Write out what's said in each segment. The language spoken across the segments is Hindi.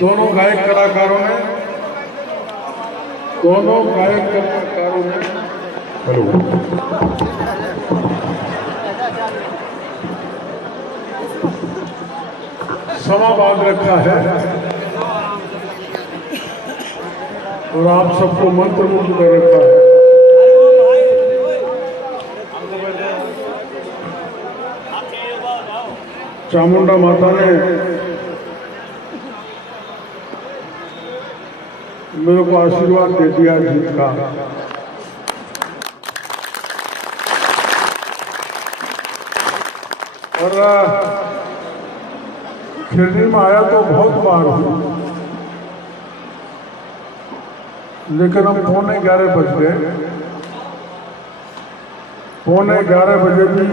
दोनों गायक कलाकारों ने हेलो समा बांध रखा है और आप सबको मंत्रमुग्ध कर रखा है। चामुंडा माता ने मेरे को आशीर्वाद दे दिया जीत का। और खिरनी में आया तो बहुत बार हूँ, लेकिन हम 11:15 बज गए। 11:15 बजे भी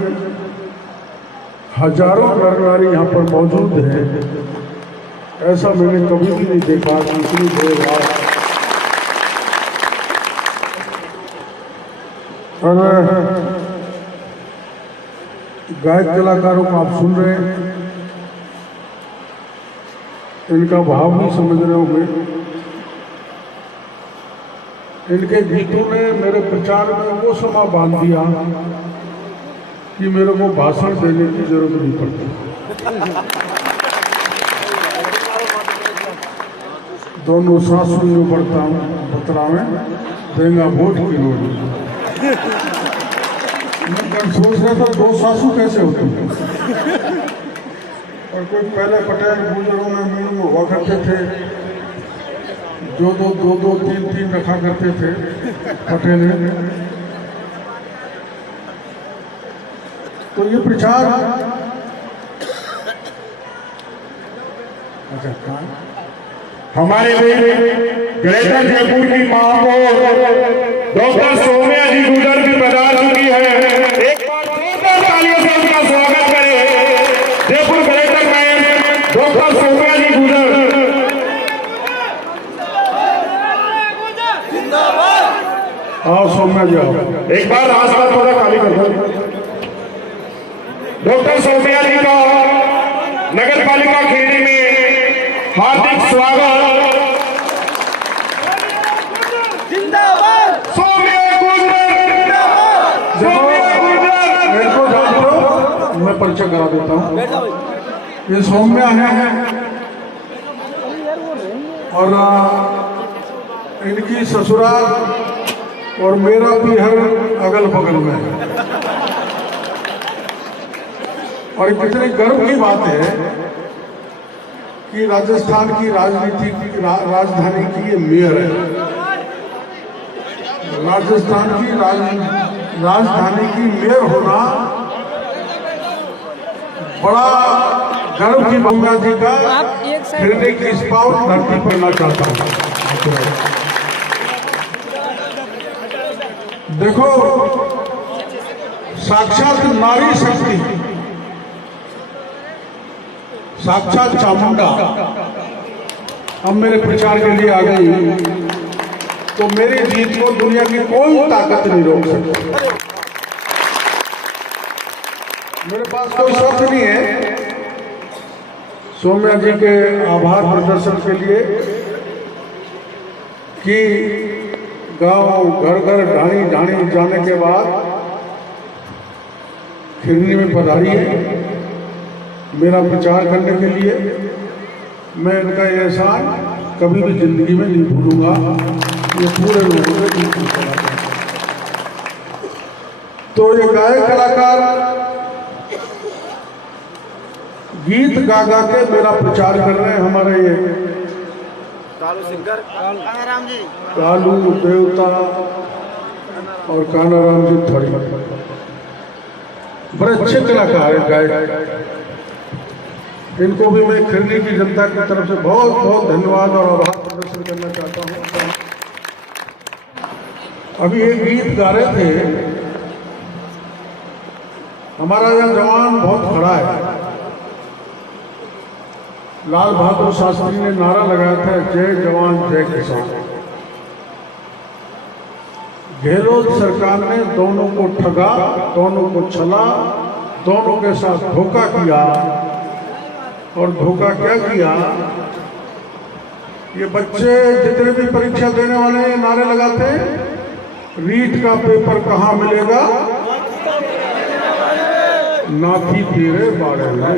हजारों नर नारी यहाँ पर मौजूद हैं, ऐसा मैंने कभी भी नहीं देखा। इतनी देर बाद और गायक कलाकारों को आप सुन रहे हैं, इनका भाव भी समझ रहे होंगे। इनके गीतों ने मेरे प्रचार में वो समा बांध दिया कि मेरे को भाषण देने की जरूरत नहीं पड़ती। दोनों सासू में पढ़ता हूँ बतरा में देंगा वोट की नोट। मैं सोच रहा था 2 सासू कैसे होती हैं। और कोई पहले पटेल बुजुर्गों में मूड में हुआ करते थे, जो 2 3 रखा करते थे पटेल। तो ये प्रचार अच्छा हमारे ग्रेटर जयपुर की महापौर डॉक्टर सोम्या जी गुजर भी पधार चुकी है। एक बार जोरदार तालियों से उनका स्वागत करें। जयपुर ग्रेटर में डॉक्टर सोम्या जी गुजर। आओ सोम्या जी आओ। एक बार रास्ता थोड़ा खाली कर दो। डॉक्टर सोम्या जी का नगर पालिका खिरनी में हार्दिक स्वागत। मैं परिचय करा देता हूँ। ये सौम्या है और इनकी ससुराल और मेरा भी घर अगल बगल में है। और कितने गर्व की बात है कि राजस्थान की राजधानी की ये मेयर है। राजस्थान की राजधानी की मेयर होना बड़ा गर्व की गंगा जी का खिरनी की इस पावन धरती पर करना चाहता हूँ। देखो साक्षात नारी शक्ति, साक्षात चामुंडा अब मेरे प्रचार के लिए आ गई, तो मेरी जीत को दुनिया की कोई ताकत नहीं रोक सकती। मेरे पास कोई शर्त नहीं है सोम्या जी के आभार प्रदर्शन के लिए कि गांव घर घर ढाणी ढाणी जाने के बाद खिरनी में पधारी है मेरा प्रचार करने के लिए। मैं इनका ये एहसान कभी भी जिंदगी में नहीं भूलूंगा। ये पूरे लोगों में बिल्कुल कलाकार। तो ये गायक कलाकार गीत गा गा के मेरा प्रचार कर रहे हैं। हमारे ये कालू सिंगर कानाराम जी, कालू देवता और कानाराम जी थोड़ी बड़े अच्छे कलाकार हैं गायक। इनको भी मैं खिरनी की जनता की तरफ से बहुत बहुत धन्यवाद और आभार प्रदर्शन करना चाहता हूँ। अभी एक गीत गा रहे थे, हमारा यह जवान बहुत खड़ा है। लाल बहादुर शास्त्री ने नारा लगाया था, जय जवान जय किसान। गहलोत सरकार ने दोनों को ठगा, दोनों को छला, दोनों के साथ धोखा किया और धोखा क्या किया, ये बच्चे जितने भी परीक्षा देने वाले हैं नारे लगाते हैं, रीट का पेपर कहाँ मिलेगा, नाथी तेरे बाड़े में।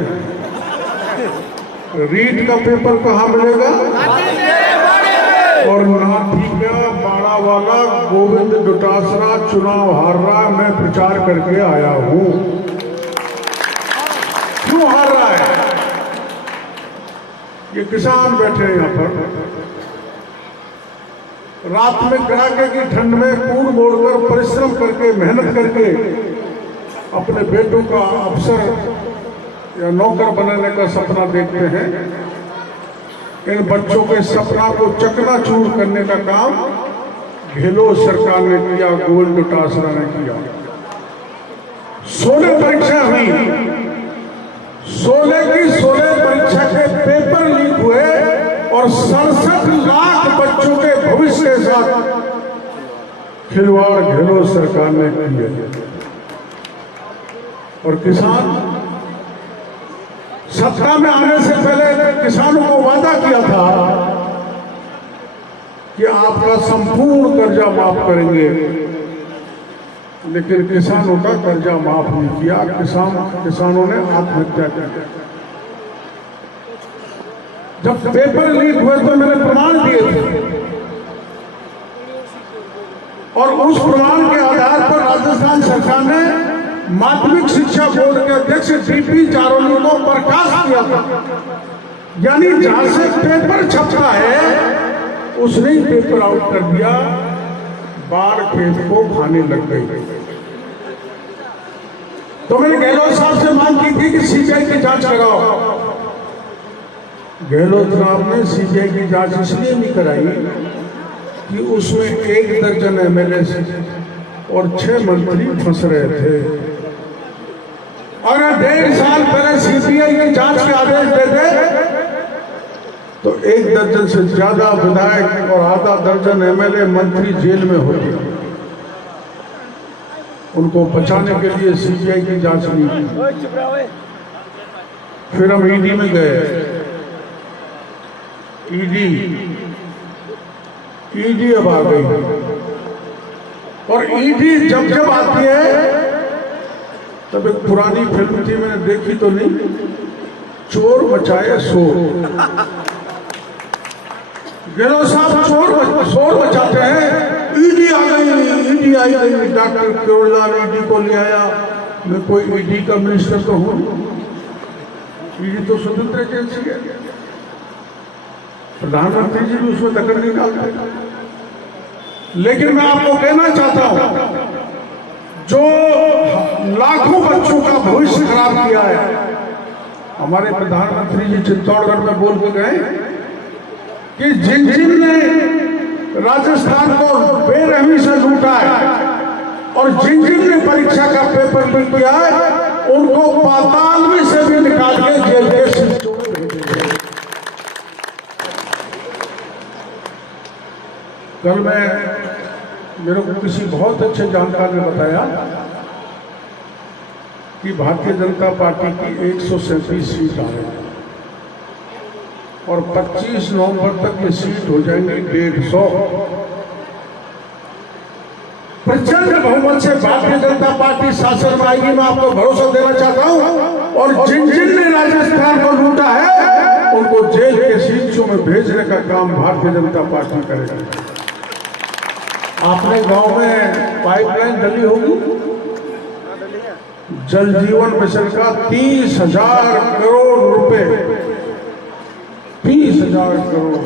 रीट का पेपर कहाँ मिलेगा, और नाथी का बाड़ा वाला गोविंद डोटासरा चुनाव हार रहा है, मैं प्रचार करके आया हूं। क्यों हार रहा है? ये किसान बैठे हैं यहां पर, रात में कड़ाके की ठंड में कूद मोड़कर परिश्रम करके मेहनत करके अपने बेटों का अफसर या नौकर बनाने का सपना देखते हैं। इन बच्चों के सपना को चकनाचूर करने का काम गहलोत सरकार ने किया, गोविंद डोटासरा ने किया। 16 परीक्षा हुई, 16 की 16 परीक्षा के पेपर लीक हुए और 67 लाख बच्चों के भविष्य के साथ खिलवाड़ गहलोत सरकार ने किया। और किसान सत्ता में आने से पहले किसानों को वादा किया था कि आपका संपूर्ण कर्जा माफ करेंगे, लेकिन किसानों का कर्जा माफ नहीं किया। किसानों ने आत्महत्या की। जब पेपर लीक हुए तो मैंने प्रमाण दिए थे, और उस प्रमाण के आधार पर राजस्थान सरकार ने माध्यमिक शिक्षा बोर्ड के अध्यक्ष डीपी जारोली को बर्खास्त किया था। यानी जहां से पेपर छपता है उसने ही पेपर आउट कर दिया, बाढ़ खेत को खाने लग गई। तो मैंने गहलोत साहब से मांग की थी कि सीबीआई की जांच कराओ। गहलोत साहब ने सीबीआई की जांच इसलिए नहीं कराई कि उसमें 1 दर्जन एमएलए और 6 मंत्री फंस रहे थे। अगर 1.5 साल पहले सीबीआई की जांच के आदेश देते तो 1 दर्जन से ज्यादा विधायक और आधा दर्जन एमएलए मंत्री जेल में होते। उनको बचाने के लिए सीबीआई की जांच नहीं की। फिर हम ईडी में गए। ईडी अब आ गई, और ईडी जब जब आती है, तब एक पुरानी फिल्म थी, मैंने देखी तो नहीं, चोर मचाए शोर। गहलोत साहब शोर मचाते हैं, ईडी आ गई, ईडी आई गई, डॉक्टर केवललाल ईडी को ले आया। मैं कोई ईडी का मिनिस्टर तो हूं, ईडी तो स्वतंत्र एजेंसी है, प्रधानमंत्री जी भी उसमें दखल नहीं डालते। लेकिन मैं आपको कहना चाहता हूं, जो लाखों बच्चों का भविष्य खराब किया है, हमारे प्रधानमंत्री जी चित्तौड़गढ़ में बोल के गए कि जिन ने राजस्थान को बेरहमी से लूटा है और जिन ने परीक्षा का पेपर लीक किया है, उनको पाताल में से भी निकाल के जेल के सीटों में भेजेंगे। कल मेरे को किसी बहुत अच्छे जानकार ने बताया कि भारतीय जनता पार्टी की 137 सीट आ रही है और 25 नवंबर तक ये सीट हो जाएंगी 150। प्रचंड बहुमत से भारतीय जनता पार्टी शासन में आएगी, मैं आपको भरोसा देना चाहता हूं। और जिन ने राजस्थान को लूटा है, उनको जेल के सीटों में भेजने का काम भारतीय जनता पार्टी करेगी। आपने गांव में पाइपलाइन डली होगी, जल जीवन मिशन का 30,000 करोड़ रुपए, 30,000 करोड़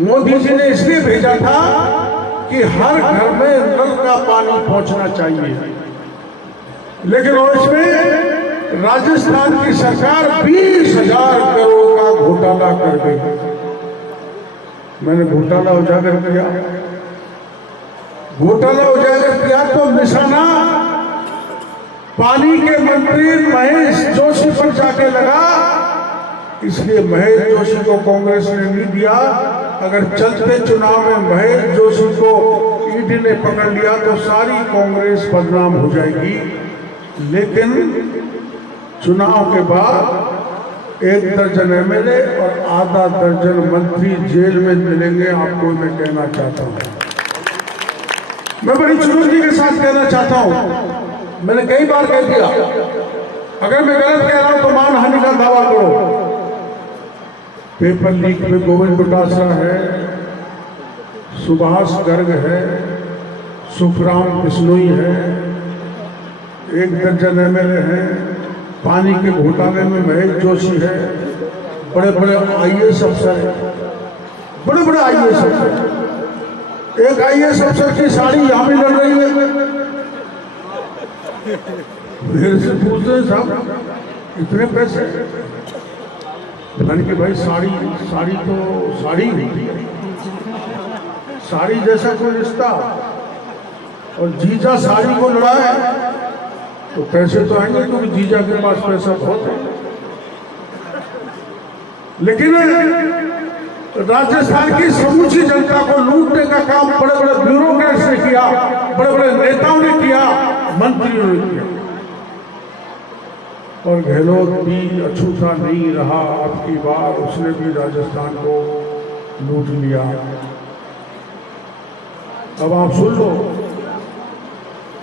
मोदी जी ने इसलिए भेजा था कि हर घर में नल का पानी पहुंचना चाहिए। लेकिन इसमें राजस्थान की सरकार 20,000 करोड़ का घोटाला कर गई। मैंने घोटाला उजागर किया, तो निशाना पानी के मंत्री महेश जोशी पर जाके लगा। इसलिए महेश जोशी को कांग्रेस ने नहीं दिया। अगर चलते चुनाव में महेश जोशी को ईडी ने पकड़ लिया तो सारी कांग्रेस बदनाम हो जाएगी। लेकिन चुनाव के बाद 1 दर्जन एमएलए और आधा दर्जन मंत्री जेल में मिलेंगे। आपको मैं कहना चाहता हूं, मैं बड़ी चुनौती के साथ कहना चाहता हूं। मैंने कई बार कह दिया, अगर मैं गलत कह रहा हूं तो मानहानि का दावा करो। पेपर लीक में गोविंद डोटासरा है, सुभाष गर्ग है, सुखराम बिश्नोई है, 1 दर्जन एमएलए हैं, पानी के घोटाले में महेश जोशी है, बड़े बड़े आईएएस अफसर हैं, बड़े बड़े आईएएस अफसर। एक आईएएस अफसर की साड़ी यहां भी लड़ रही है। मेरे से पूछते हैं साहब इतने पैसे, मैंने कि भाई साड़ी तो साड़ी होती है, साड़ी जैसा कोई रिश्ता, और जीजा साड़ी को लड़ाए तो पैसे तो आएंगे क्योंकि जीजा के पास पैसा बहुत है। लेकिन राजस्थान की समूची जनता को लूटने का काम बड़े बड़े ब्यूरोक्रेट्स ने किया, बड़े बड़े नेताओं ने किया, मंत्रियों ने किया। और गहलोत भी अछूता नहीं रहा, अब की बार उसने भी राजस्थान को लूट लिया। अब आप सुन लो,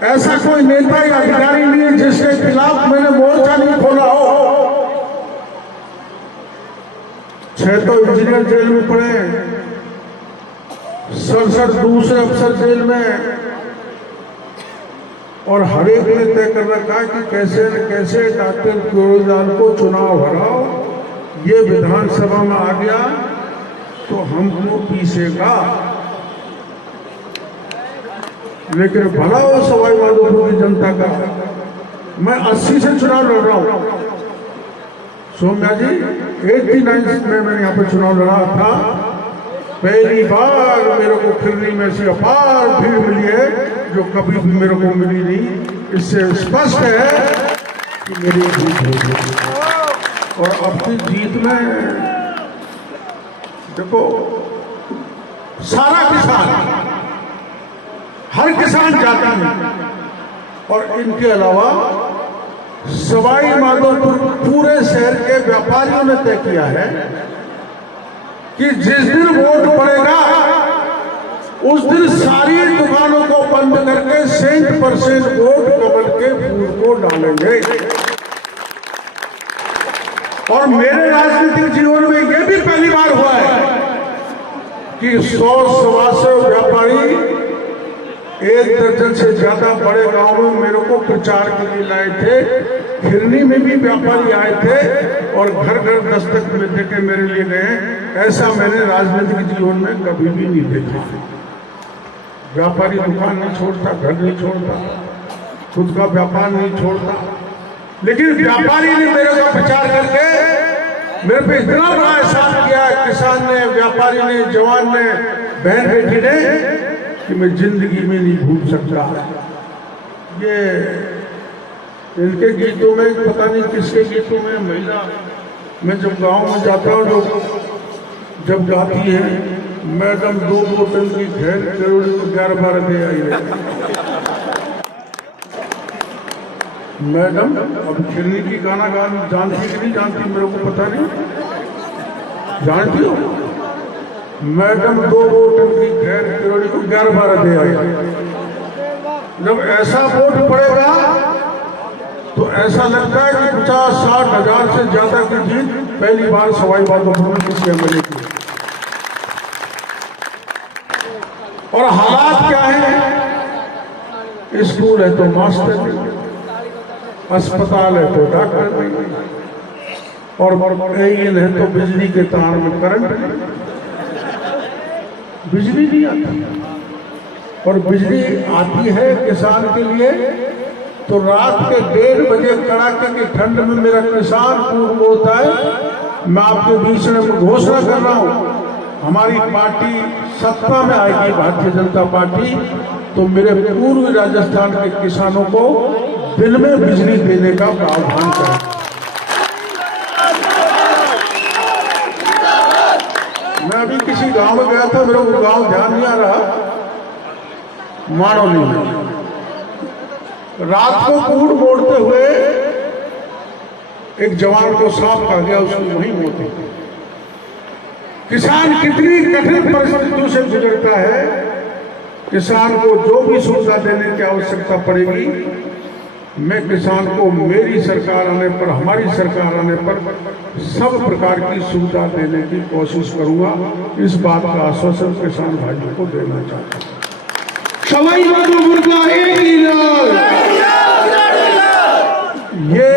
ऐसा कोई नेता या अधिकारी नहीं है जिसके खिलाफ मैंने मोर्चा नहीं खोला हो। 6 तो इंजीनियर जेल में पड़े, 67 दूसरे अफसर जेल में, और हर एक ने तय कर रखा है कि कैसे न कैसे डॉक्टर केजरीवाल को चुनाव हराओ, ये विधानसभा में आ गया तो हमको पीसेगा। लेकिन भला हो सवाई माधोपुर की जनता का, मैं 80 से चुनाव लड़ रहा हूं। सोम्या जी 89 में मैंने यहाँ पे चुनाव लड़ा था। पहली बार मेरे को खिरनी में से अपार भीड़ मिली है जो कभी भी मेरे को मिली नहीं। इससे स्पष्ट है कि मेरी जीत होगी। और अब की जीत में देखो, सारा किसान, हर किसान जाता है, और इनके अलावा सवाई माधोपुर पूरे शहर के व्यापारियों ने तय किया है कि जिस दिन वोट पड़ेगा उस दिन सारी दुकानों को बंद करके 100% वोट कमल के फूल को डालेंगे। और मेरे राजनीतिक जीवन में यह भी पहली बार हुआ है कि 100-125 व्यापारी 1 दर्जन से ज्यादा बड़े गांव में मेरे को प्रचार के लिए लाए थे। खिरनी में भी व्यापारी आए थे और घर घर दस्तक में देके मेरे लिए गए। ऐसा मैंने राजनीतिक जीवन में कभी भी नहीं देखा। व्यापारी दुकान नहीं छोड़ता, घर नहीं छोड़ता, खुद का व्यापार नहीं छोड़ता, लेकिन व्यापारी ने मेरे का प्रचार करके मेरे पे इतना बड़ा एहसान किया, किसान ने, व्यापारी ने, जवान ने, बहन बेटी ने, कि मैं जिंदगी में नहीं भूल सकता। ये इनके गीतों में, पता नहीं किसके गीतों में, महिला, मैं जब गांव में जाता हूँ लोग जब गाती है, मैडम 2 बोतल की घेर करोड़ 11-12 दे आई है। मैडम अब खिरनी की गाना जानती कि नहीं जानती मेरे को पता नहीं, जानती हो? मैडम 2 बोतल की घेर करोड़ को 11-12 दे आई। जब ऐसा वोट पड़ेगा तो ऐसा लगता है कि 50-60 हजार से ज्यादा की जीत पहली बार सवाई माधोपुर में किसी एमएलए की। और हालात क्या है? स्कूल है तो मास्टर नहीं, अस्पताल है तो डॉक्टर नहीं, और एन है तो बिजली के तार में करंट नहीं, बिजली नहीं आती। और बिजली आती है किसान के लिए तो रात के 1:30 बजे कड़ाके की ठंड में मेरा किसान पूर्व होता है। मैं आपके बीच में घोषणा कर रहा हूं, हमारी पार्टी सत्ता में आएगी, भारतीय जनता पार्टी, तो मेरे पूर्वी राजस्थान के किसानों को दिन में बिजली देने का प्रावधान करें। मैं अभी किसी गांव में गया था, मेरे को गांव ध्यान नहीं आ रहा, मानोली में, रात को कूड़ मोड़ते हुए एक जवान को सांप खा गया, उसकी वहीं मौत हो गई। किसान कितनी कठिन परिस्थितियों से गुजरता है, किसान को जो भी सुविधा देने की आवश्यकता पड़ेगी, मैं किसान को मेरी सरकार आने पर, हमारी सरकार आने पर सब प्रकार की सुविधा देने की कोशिश करूंगा। इस बात का आश्वासन किसान भाइयों को देना चाहता हूं। सवाई माधोपुर का एक ही लाल। ये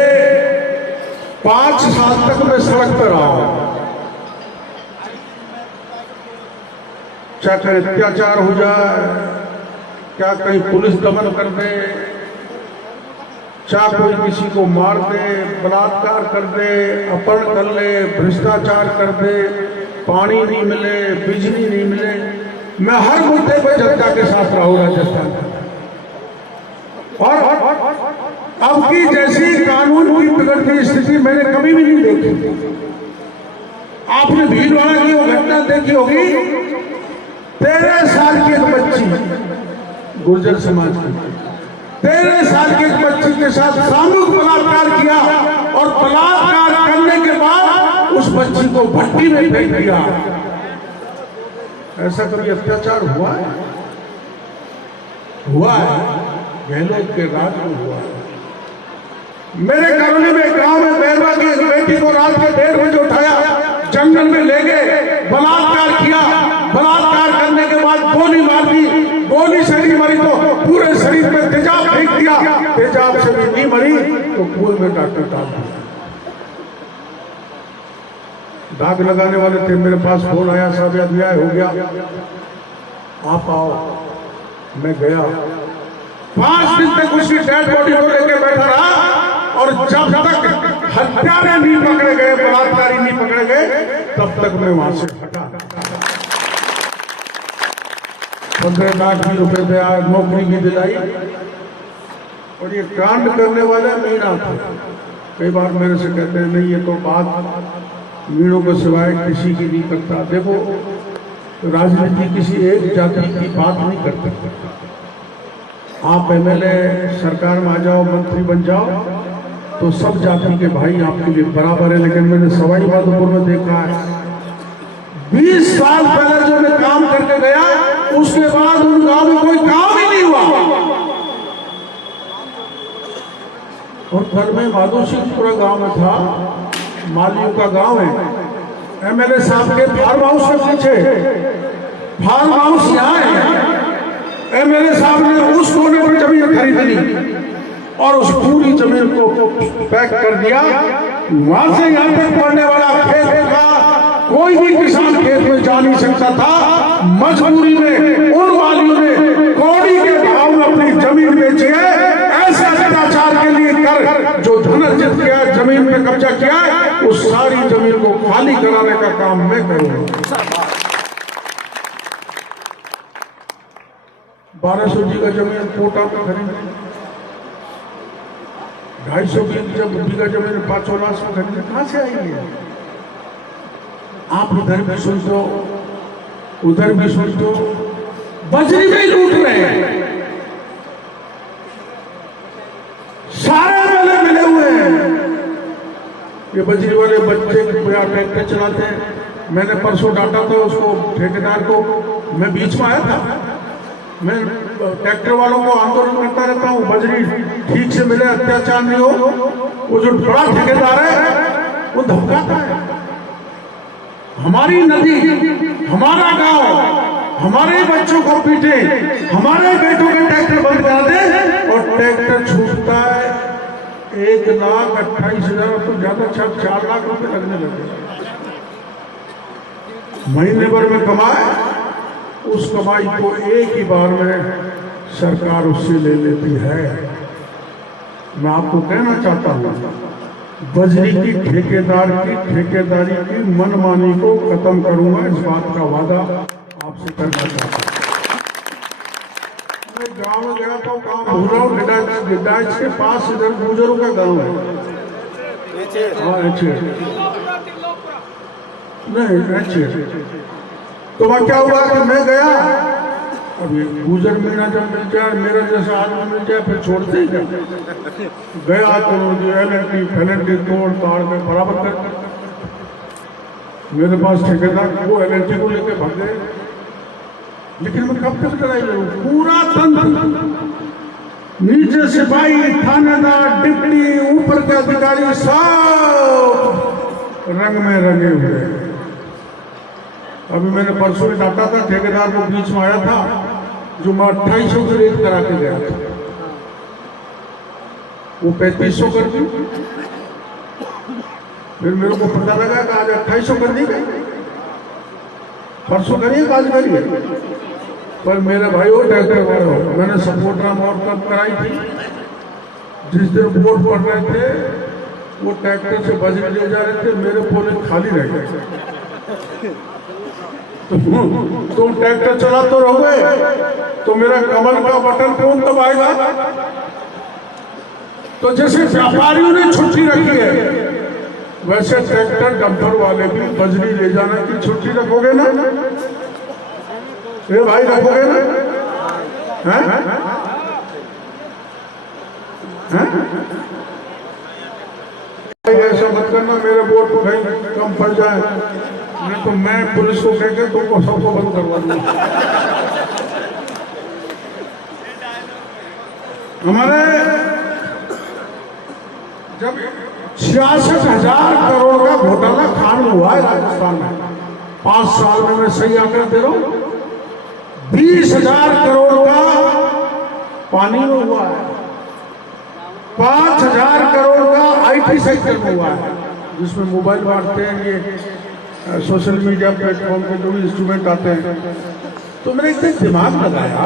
5 साल तक मैं सड़क पर रहा हूं, चाहे कहीं अत्याचार हो जाए, क्या कहीं पुलिस दमन कर दे, चाहे कोई किसी को मार दे, बलात्कार कर दे, अपहरण कर ले, भ्रष्टाचार कर दे, पानी नहीं मिले, बिजली नहीं मिले, मैं हर मुद्दे पर जनता के साथ रहा हूं राजस्थान का। और अब की जैसी कानून की बिगड़ती स्थिति मैंने कभी भी नहीं देखी। आपने भीलवाड़ा की वो घटना देखी होगी, 13 साल की एक बच्ची, गुर्जर समाज की 13 साल की एक बच्ची के साथ सामूहिक बलात्कार किया और बलात्कार करने के बाद उस बच्ची को भट्टी में फेंक दिया। ऐसा कभी अत्याचार हुआ है? हुआ है, गहलोत के राज में हुआ है। मेरे कॉलोनी में गांव में बैरवा की बेटी को रात के 1:30 बजे उठाया, जंगल में ले गए, बलात्कार किया, बलात्कार करने के बाद गोली मार दी, गोली से नहीं मरी तो पूरे शरीर में तेजाब फेंक दिया, तेजाब से भी नहीं मरी तो कुएं में डॉक्टर डाल दिया। दाग लगाने वाले थे, मेरे पास फोन आया, साहब अन्याय हो गया, आप आओ। मैं गया, 5 दिन तक उसकी डेड बॉडी को लेकर बैठा रहा और जब तक हत्यारे नहीं पकड़े गए, बलात्कारी नहीं पकड़े गए, तब तक मैं वहां से हटा। 15 लाख रुपए दिया, नौकरी भी दिलाई, और ये कांड करने वाले मीणा थे। कई बार मेरे से कहते हैं नहीं ये तो बात मीणों को सिवाय किसी की नहीं करता। देखो, राजनीति किसी एक जाति की बात नहीं करती। आप MLA सरकार में आ जाओ, मंत्री बन जाओ तो सब जाति के भाई आपके लिए बराबर है। लेकिन मैंने सवाई माधोपुर में देखा है, 20 साल पहले जो मैं काम करके गया, उसके बाद उन गांव में कोई काम ही नहीं हुआ। और कल मैं माधो सिंहपुरा गांव में था, मालियों का गांव है, MLA साहब के फार्म हाउस के पीछे, फार्म हाउस यहाँ है, MLA साहब ने उस कोने पर जमीन खरीद ली और उस पूरी जमीन को पैक कर दिया। वहां से यहाँ तक पड़ने वाला खेत था, कोई भी किसान खेत में जा नहीं सकता था। मजबूरी में उन वालियों ने कौड़ी के भाव में अपनी जमीन बेची है। ऐसे अत्याचार के लिए कर जो धन अर्जित किया, जमीन पे कब्जा किया है, उस सारी जमीन को खाली कराने का काम मैं करूंगा। 1200 जी का जमीन कोटा में खरीदी, 250 बीघा जमीन 5 लाख में खरीदी, कहां से आई है? आप इधर भी सुनते हो, उधर भी सुनते हो, बजरी में लूट रहे हैं, सारे मेले मिले हुए हैं। ये बजरी वाले बच्चे ट्रैक्टर चलाते हैं। मैंने परसों डांटा था उसको, ठेकेदार को, मैं बीच में आया था। मैं ट्रैक्टर वालों को आंदोलन करता रहता हूँ, बजरी ठीक से मिले, अत्याचार नहीं हो। वो जो बड़ा ठेकेदार है वो धमकाता है, हमारी नदी, हमारा गांव, हमारे बच्चों को पीटे, हमारे बेटों के ट्रैक्टर बंद कर दे, और ट्रैक्टर छूटता है 1,28,000 तो ज्यादा, 4 लाख रुपए लगने लगे। महीने भर में कमाए, उस कमाई को एक ही बार में सरकार उससे ले लेती है। मैं आपको कहना चाहता हूं, बजरी की ठेकेदारी की मनमानी को खत्म करूंगा, इस बात का वादा आपसे करना चाहता हूं। मैं गांव में गया था, गांव भूल रहा हूँ, गिड्डाइच के पास इधर गुजरों का गांव है। हाँ, नहीं, तो वहां क्या हुआ कि मैं गया अब ये गुजर मीना जब मिल जाए, मेरा जैसा आदमी मिल जाए, फिर छोड़ते ही क्या? गया तो एलएनटी फैलेंटी तोड़ ताड़ में बराबर कर। मेरे पास ठेकेदार वो एलएनटी को लेके भाग गए, लेकिन मैं कब तक लड़ाई लड़ूं? पूरा तंत्र, नीचे सिपाही, थानेदार, डिप्टी, ऊपर के अधिकारी सब रंग में रंगे हुए। अभी मैंने परसों ही डांटा था, ठेकेदार को बीच में आया था जो मैं 2800 की रेट करा के गया था, वो 3500 कर दी। फिर मेरे को पता लगा कि आज 2800 कर दी गई, परसों करिए आज करिए। पर मेरे भाई वो ट्रैक्टर वाले हो, मैंने सपोर्ट राम और कब कराई थी, जिस दिन वोट पड़ रहे थे वो ट्रैक्टर से बजरी ले जा रहे थे, मेरे पोले खाली रह गए। तुम ट्रैक्टर चला तो रहोगे तो मेरा कमल का बटन कौन दबाएगा? तो जैसे व्यापारियों ने छुट्टी रखी है, वैसे ट्रैक्टर डंपर वाले भी बजरी ले जाने की छुट्टी रखोगे ना? ये भाई रखोगे ना? हैं? ऐसा मत करना मेरे वोट को कहीं कम पड़ जाए, नहीं तो मैं पुलिस को कह के तुमको सबको बंद करवा दूंगा। हमारे जब 66,000 करोड़ का घोटाला खान हुआ है राजस्थान में, 5 साल में, मैं सही आंकड़ा दे रहा हूं, 20,000 करोड़ का पानी में हुआ है, 5,000 करोड़ का आईटी सेक्टर में हुआ है, जिसमें मोबाइल बांटते हैं, ये सोशल मीडिया प्लेटफॉर्म पे जो भी इंस्ट्रूमेंट आते हैं। तो मैंने एक दिन दिमाग लगाया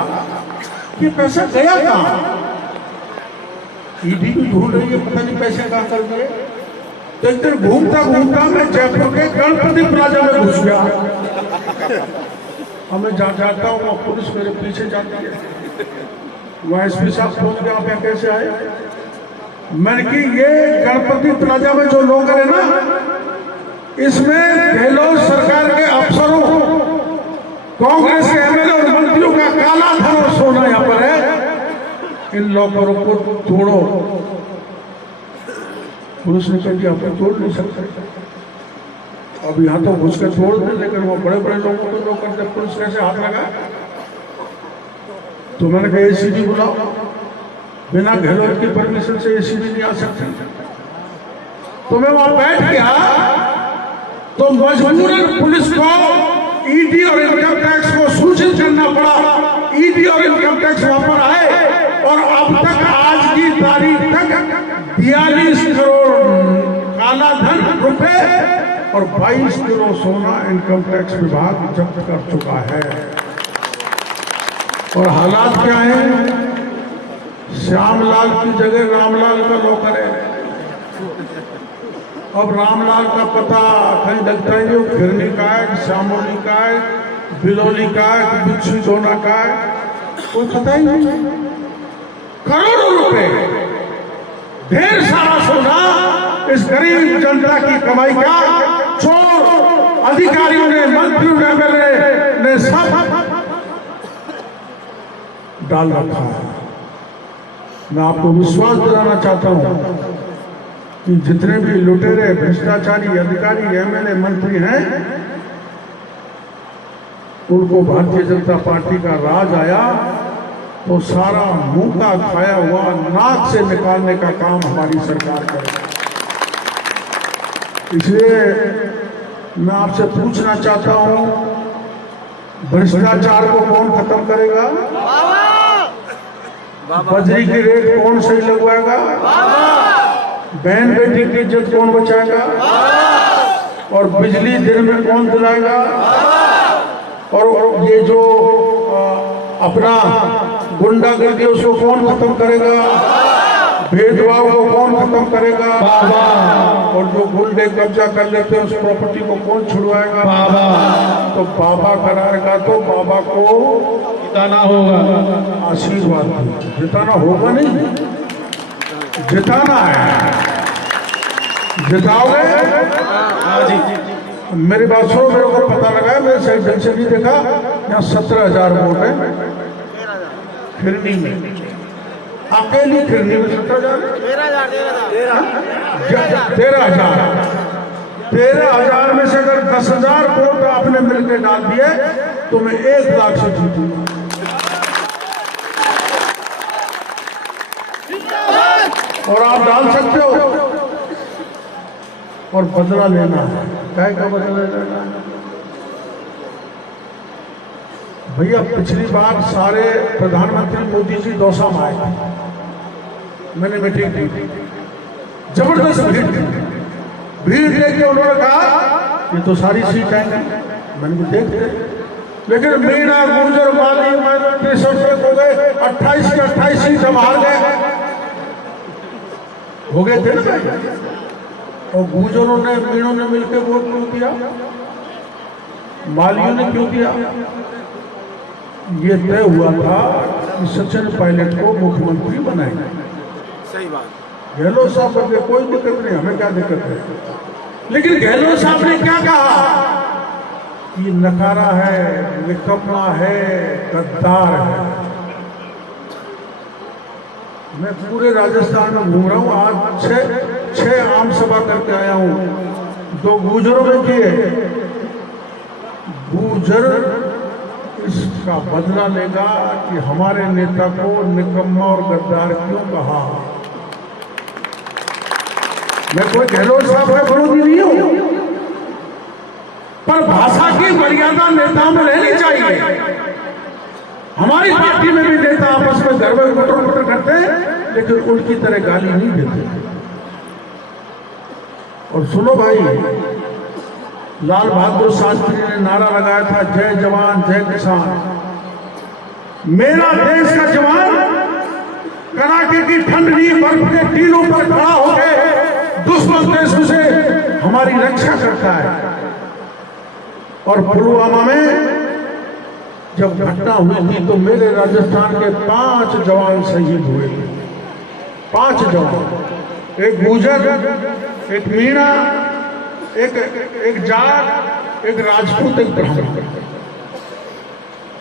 कि पैसा गया कहाँ? ईडी भी ढूंढ रही है, पता नहीं पैसे कहाँ कर गए। तो एक दिन घूमता घूमता मैं जयपुर के गणपति प्लाजा में घुस गया। अब मैं जाता हूँ, वहाँ पुलिस मेरे पीछे जाती है, वहाँ एसपी साहब पहुंच गया, आप कैसे आए? मैंने कि ये गणपति प्लाजा में जो लोग है ना, इसमें गहलोत सरकार के अफसरों, कांग्रेस के एमएलए और मंत्रियों का काला धन और सोना यहाँ पर है, इन लॉकरों को तोड़ो। पुलिस ने कह दिया आप तोड़ नहीं सकते, अब यहाँ तो घुस के तोड़ दे, लेकिन वो बड़े बड़े लोगों को जो करते, पुलिस कैसे हाथ लगा? तो मैंने कहा एसीबी बुलाओ, बिना गहलोत की परमिशन से एसीबी नहीं आ सकती। तो मैं वहां बैठ गया, तो मजबूरन पुलिस को ईडी और इनकम टैक्स को सूचित करना पड़ा। ईडी और इनकम टैक्स वहां पर आए और अब तक आज की तारीख तक 42 करोड़ काला धन रुपए और 22 किलो सोना इनकम टैक्स विभाग जब्त कर चुका है। और हालात क्या है? श्यामलाल की जगह रामलाल का लॉकर है। अब रामलाल का पता कहीं लगता है, जो खिरनी का है, श्यामोली का है, बिलौली का है, बिच्छू जोना का है, कोई पता ही नहीं। करोड़ों रुपए, ढेर सारा सोना इस गरीब जनता की कमाई का चोर अधिकारियों ने, मंत्रियों ने, एमएलए ने सब डाल रखा है। मैं आपको विश्वास दिलाना चाहता हूं कि जितने भी लुटेरे, भ्रष्टाचारी अधिकारी, एमएलए, मंत्री हैं, उनको भारतीय जनता पार्टी का राज आया तो सारा मुंह का खाया हुआ नाक से निकालने का काम हमारी सरकार करे। इसलिए मैं आपसे पूछना चाहता हूं, भ्रष्टाचार को कौन खत्म करेगा? बजरी की रेट कौन सही लगवाएगा? बहन बेटी की इज्जत कौन बचाएगा? और बिजली दिन में कौन दिलाएगा? और ये जो अपना गुंडागर्दी उसको कौन खत्म करेगा? भेदभाव को कौन खत्म करेगा? और जो गुंडे कब्जा कर लेते हैं उस प्रॉपर्टी को कौन छुड़वाएगा? तो बाबा कराएगा, तो बाबा को जिताना होगा। आशीर्वाद जिताना होगा नहीं, जिताना है। जिताओगे? मेरी बात सुनो, मेरे को पता लगा है, मैंने सही ढंग से नहीं देखा, यहाँ 17,000 वोट है 13,000 खिरनी में, अकेली खिरनी में 17,000 13,000 में से अगर 10,000 वोट आपने मिलकर डाल दिए तो मैं 1 लाख से जीतूंगा। और आप डाल सकते हो और बदला लेना है। क्या का बदला लेना है भैया? पिछली बार सारे प्रधानमंत्री मोदी जी दौसा में आए थे, मैंने मीटिंग की, जबरदस्त भीड़ देख के उन्होंने कहा ये तो सारी सीट है, मैंने भी देखते, लेकिन मीणा गुर्जर वाली माइनॉरिटी सबसे हो गए 28 के 28 सीट हम हार गए, हो गए थे ना भाई। और गुर्जरों ने मीणों ने मिलकर वोट क्यों दिया, मालियों ने क्यों दिया? ये तय हुआ था कि सचिन पायलट को मुख्यमंत्री बनाएंगे। सही बात। गहलोत साहब कहते कोई दिक्कत नहीं, हमें क्या दिक्कत है, लेकिन गहलोत साहब ने क्या कहा? ये नकारा है, निकम्मा है, गद्दार है। मैं पूरे राजस्थान में घूम रहा हूँ, आज 6 आम सभा करके आया हूँ, 2 गुर्जरों में किए। गुर्जर इसका बदला लेगा कि हमारे नेता को निकम्मा और गद्दार क्यों कहा। मैं कोई गहलोत साहब का विरोधी नहीं हूं, पर भाषा की मर्यादा नेताओं में रहनी चाहिए। हमारी पार्टी में भी नेता आपस में घर में पटर करते हैं, लेकिन उनकी तरह गाली नहीं देते। और सुनो भाई, लाल बहादुर शास्त्री ने नारा लगाया था, जय जवान जय किसान। मेरा देश का जवान कड़ाके की ठंडी बर्फ के टीलों पर खड़ा होकर दुश्मन देशों से हमारी रक्षा करता है। और पुलवामा में जब घटना हुई थी तो मेरे राजस्थान के 5 जवान शहीद हुए थे। 5 जवान, एक गुर्जर, एक मीणा, एक जाट, एक राजपूत, एक ब्राह्मण।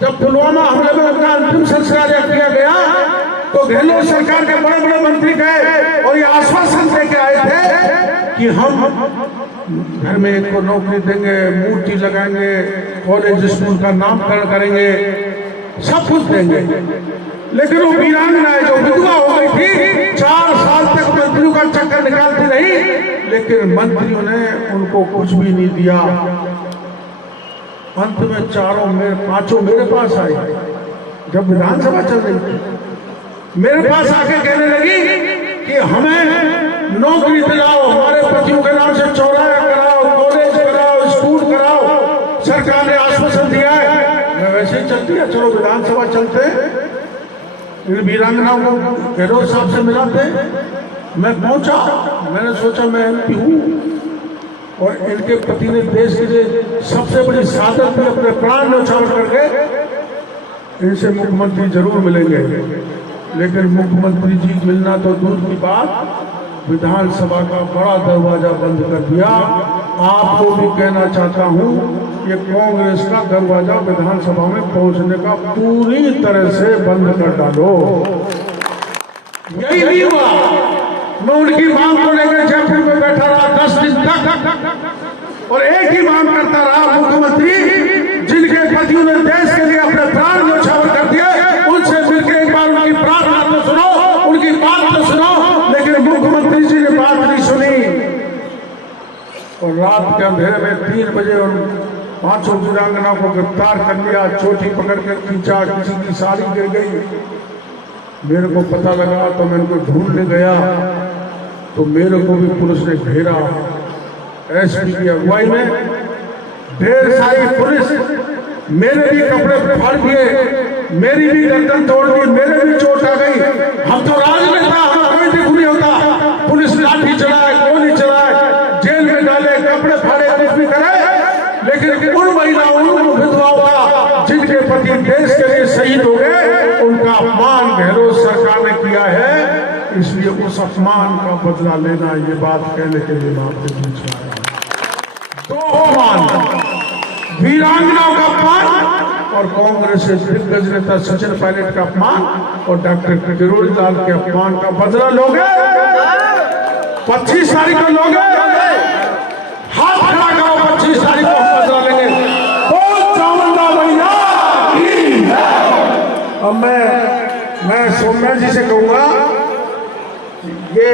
जब पुलवामा हमले में उनका अंतिम संस्कार किया गया तो गहलोत सरकार के बड़े बड़े मंत्री गए और ये आश्वासन देके आए थे कि हम घर में एक को नौकरी देंगे, मूर्ति लगाएंगे, कॉलेज स्कूल का नामकरण करेंगे, सब कुछ देंगे। लेकिन वो वीरांगनाएं जो विधवा हो गई थी 4 साल तक मंत्रियों का चक्कर निकालती रही, लेकिन मंत्रियों ने उनको कुछ भी नहीं दिया। अंत में 5 मेरे पास आए जब विधानसभा चल रही थी, मेरे पास आके कहने लगी कि हमें नौकरी दिलाओ, हमारे पतियों के नाम से चौराहा कराओ, कॉलेज कराओ, स्कूल कराओ, सरकार ने आश्वासन दिया है। मैं वैसे ही चलती है, चलो विधानसभा चलते, इन वीरांगनाओं को गहलोत साहब से मिलाते। मैं पहुंचा, मैंने सोचा मैं MP हूं और इनके पति ने देश के लिए सबसे बड़ी साधन भी अपने प्राण न्यौछावर करके, इनसे मुख्यमंत्री जरूर मिलेंगे। लेकिन मुख्यमंत्री जी मिलना तो दूर की बात, विधानसभा का बड़ा दरवाजा बंद कर दिया। आपको भी कहना चाहता हूं, ये कांग्रेस का दरवाजा विधानसभा में पहुंचने का पूरी तरह से बंद कर डालो। यही नहीं हुआ, मैं उनकी मांग को लेकर जयपुर में बैठा रहा 10 दिन तक और एक ही मांग करता रहा, मुख्यमंत्री जिनके पतियों ने देश के लिए अपने प्राण न्यौछावर कर दिए, उनसे मिलकर एक बार उनकी प्रार्थना तो सुनो, उनकी बात तो सुनो। लेकिन मुख्यमंत्री जी ने बात नहीं सुनी और रात के अंधेरे में 3 बजे उन 5 वीरांगनाओं को गिरफ्तार कर लिया, चोटी पकड़ कर खींचा, किसी की साड़ी गिर गई। मेरे को पता लगा तो मैं उनको ढूंढने गया तो मेरे को भी पुलिस ने घेरा। SP की अगुवाई में ढेर सारी पुलिस, मेरे भी कपड़े फाड़ दिए, मेरी भी गर्दन तोड़ दी, मेरे भी चोट आ गई। हम तो राजनेता, हमें कोई दुख नहीं होता। पुलिस लाठी चलाए, गोली चलाए, जेल में डाले, कपड़े फाड़े, कुछ भी करे, लेकिन उन महिलाओं, उन विधवाओं का जिनके पति देश के लिए शहीद हो गए, उनका अपमान गहलोत सरकार ने किया है। इसलिए उस अपमान का बदला लेना, ये बात कहने के लिए मैं आपके बीच में आया। 2 अपमान, वीरांगनाओं का अपमान और कांग्रेस के दिग्गज नेता सचिन पायलट का अपमान और डॉक्टर किरोड़ी लाल के अपमान का बदला लोगे? 25 तारीख को लोगे? हाथ खड़ा करो, 25 तारीख को बदला लेंगे। बोल चामुंडा मैया की जय। अब मैं सौम्या जी से कहूंगा, ये